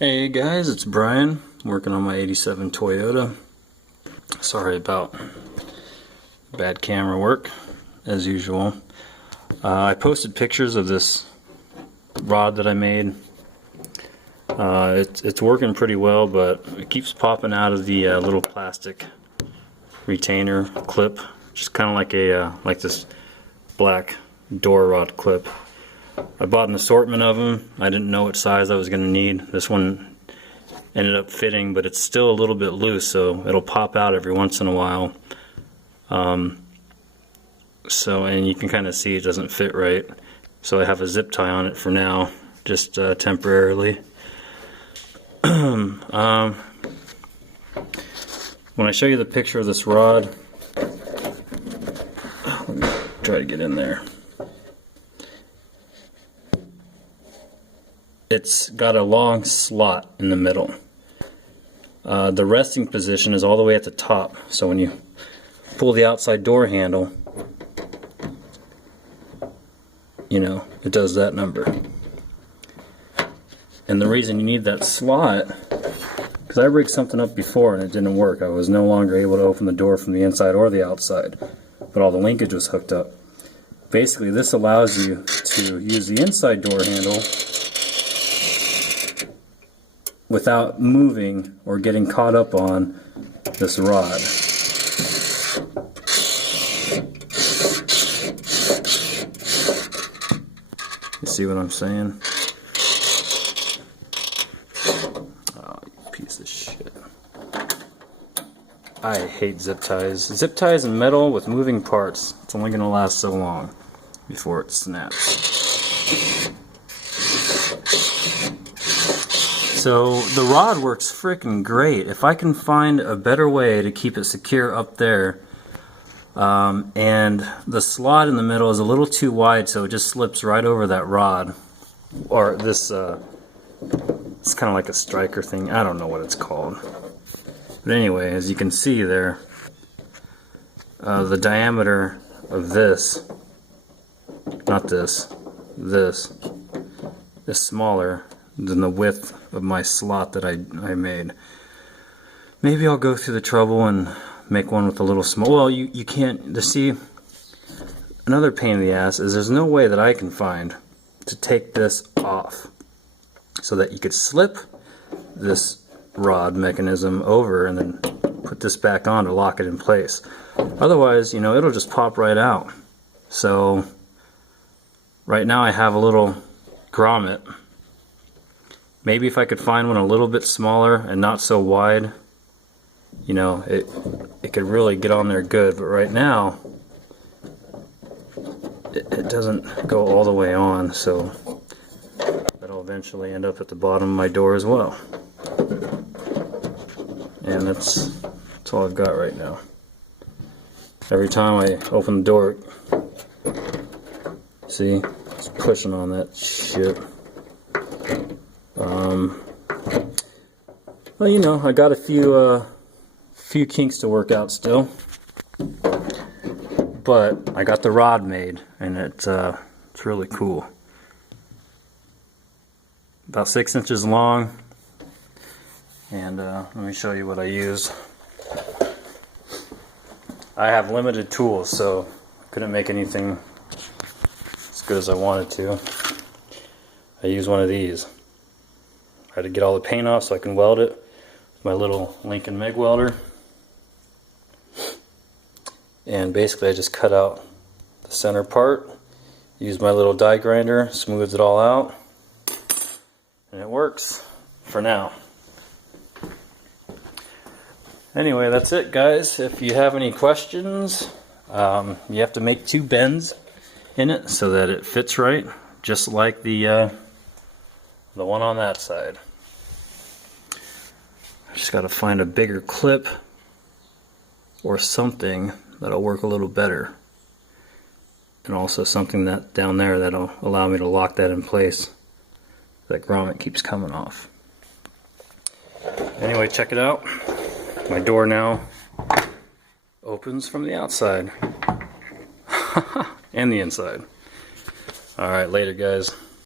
Hey guys, it's Brian, working on my 87 Toyota. Sorry about bad camera work, as usual. I posted pictures of this rod that I made. It's working pretty well, but it keeps popping out of the little plastic retainer clip, just kind of like this black door rod clip. I bought an assortment of them. I didn't know what size I was going to need. This one ended up fitting, but it's still a little bit loose, so it'll pop out every once in a while. And you can kind of see it doesn't fit right. So I have a zip tie on it for now, just temporarily. When I show you the picture of this rod, let me try to get in there. It's got a long slot in the middle. The resting position is all the way at the top, so when you pull the outside door handle, you know, it does that number. And the reason you need that slot, because I rigged something up before and it didn't work. I was no longer able to open the door from the inside or the outside, but all the linkage was hooked up. Basically, this allows you to use the inside door handle without moving or getting caught up on this rod. You see what I'm saying? Oh, you piece of shit. I hate zip ties. Zip ties and metal with moving parts, it's only going to last so long before it snaps. So the rod works freaking great. If I can find a better way to keep it secure up there, and the slot in the middle is a little too wide, so it just slips right over that rod, or this, it's kind of like a striker thing. I don't know what it's called. But anyway, as you can see there, the diameter of this, not this, this is smaller than the width of my slot that I made. Maybe I'll go through the trouble and make one with a little small. Well, you can't. See, another pain in the ass is there's no way that I can find to take this off so that you could slip this rod mechanism over and then put this back on to lock it in place. Otherwise, you know, it'll just pop right out. So right now I have a little grommet. Maybe if I could find one a little bit smaller and not so wide, you know, it could really get on there good. But right now, it doesn't go all the way on, so that'll eventually end up at the bottom of my door as well. And that's all I've got right now. Every time I open the door, see, it's pushing on that shit. Well, you know, I got a few kinks to work out still, but I got the rod made, and it's really cool. About 6 inches long, and let me show you what I used. I have limited tools, so I couldn't make anything as good as I wanted to. I used one of these. I had to get all the paint off so I can weld it with my little Lincoln MIG welder. And basically I just cut out the center part, used my little die grinder, smooths it all out, and it works for now. Anyway, that's it, guys. If you have any questions, you have to make 2 bends in it so that it fits right, just like the one on that side. I just got to find a bigger clip or something that'll work a little better, and also something that down there that'll allow me to lock that in place. That grommet keeps coming off. Anyway, check it out. My door now opens from the outside and the inside. Alright, later guys.